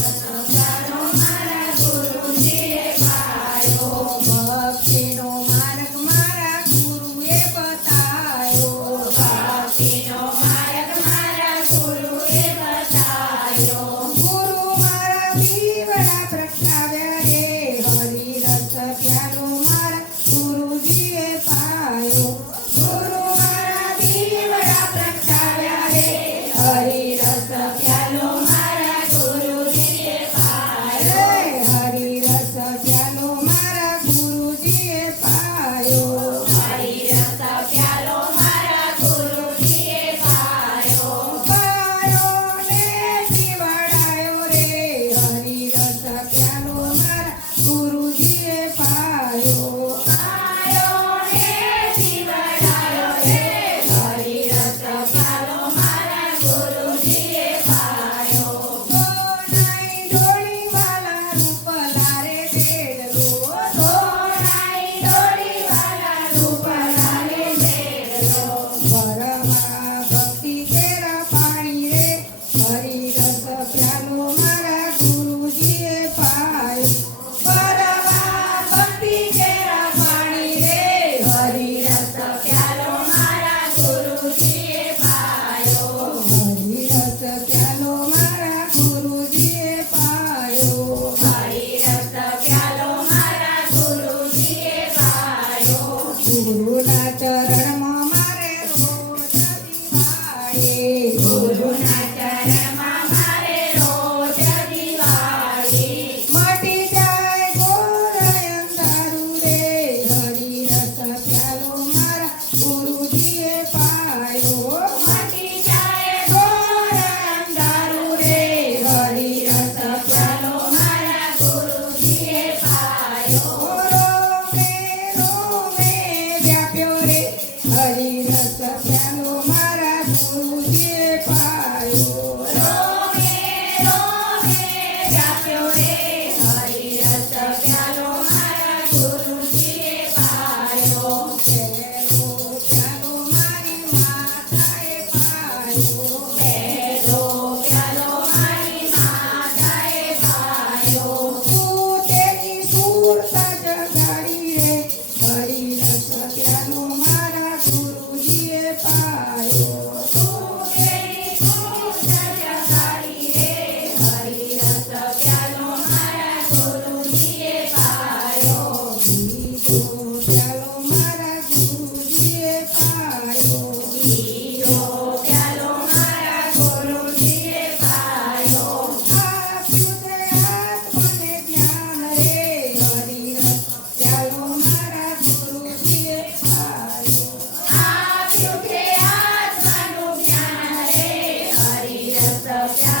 પ્યારો મારા ગુરુજીએ પાયો. ભક્તિનો માર્ગ મારા ગુરુએ બતાયો. ભક્તિનો માર્ગ મારા ગુરુએ બતાયો. ગુરુ મારા દીવડા પ્રગટાવ્યા રે. હરિરસ પ્યારો મારા ગુરુજીએ પાયો. ગુરુ મારા દીવડા પ્રગટાવ્યા રે. હરિરસ પ્યાલો મારા ગુરુજીએ પાયો. હરિરસ પ્યાલો મારા ગુરુજીએ પાયો. હરિરસ પ્યાલો મારા ગુરુજીએ પાયો. પાયો ને પીવડાયો રે. હરિરસ પ્યાલો મારા ગુરુજીએ પાયો. પાયો ને પીવડાયો રે. હરિરસ પ્યાલો મારા ગુરુજીએ પાયો. સોનાઈ ડોળી વાલા રૂપ લારે તેડલો. સોનાઈ ડોળી વાલા રૂપ લારે તેડલો. ભરવા ભક્તિ કેરા પાણી રે. હરિરસ પ્યાલો મારા ગુરુજીએ પાયો. ભરવા ભક્તિ કેરા પાણી રે. હરિરસ પ્યાલો મારા ગુરુજીએ પાયો. હરિરસ પ્યાલો મારા ગુરુજીએ પાયો. હરિરસ પ્યાલો મારા ગુરુજીએ પાયો. ગુરુના ચરણમાં મારે રોજ દિવાળી. ગુરુના ચરણમાં મારે રોજ દિવાળી. મટી જાય ઘોર અંધારું રે. હરિરસ પ્યાલો મારા ગુરુજીએ પાયો. મટી જાય ઘોર અંધારું રે. હરિરસ પ્યાલો મારા ગુરુજીએ પાયો. રોમે રોમે વ્યાપ્યો રે. હરિરસ પ્યાલો મારા ગુરુજીએ પાયો. રોમે રોમે વ્યાપ્યો રે. હરિરસ પ્યાલો મારા ગુરુજીએ પાયો. પહેલો પ્યાલો મારી માતાએ પાયો. પહેલો પ્યાલો મારી માતાએ પાયો. તૂટેલી સુરતા જગાડી રે. હરિરસ પ્યાલો મારા ગુરુજીએ પાયો. તૂટેલી સુરતા જગાડી રે. હરિરસ પ્યાલો મારા ગુરુજીએ પાયો. બીજો પ્યાલો મારા ગુરુજીએ પાયો. બીજો પ્યાલો મારા ગુરુજીએ પાયો. આપ્યું તે આત્મને જ્ઞાન રે. હરિરસ પ્યાલો મારા ગુરુજીએ પાયો. આપ્યું તે આત્માનું જ્ઞાન રે. હરિરસ પ્યાલો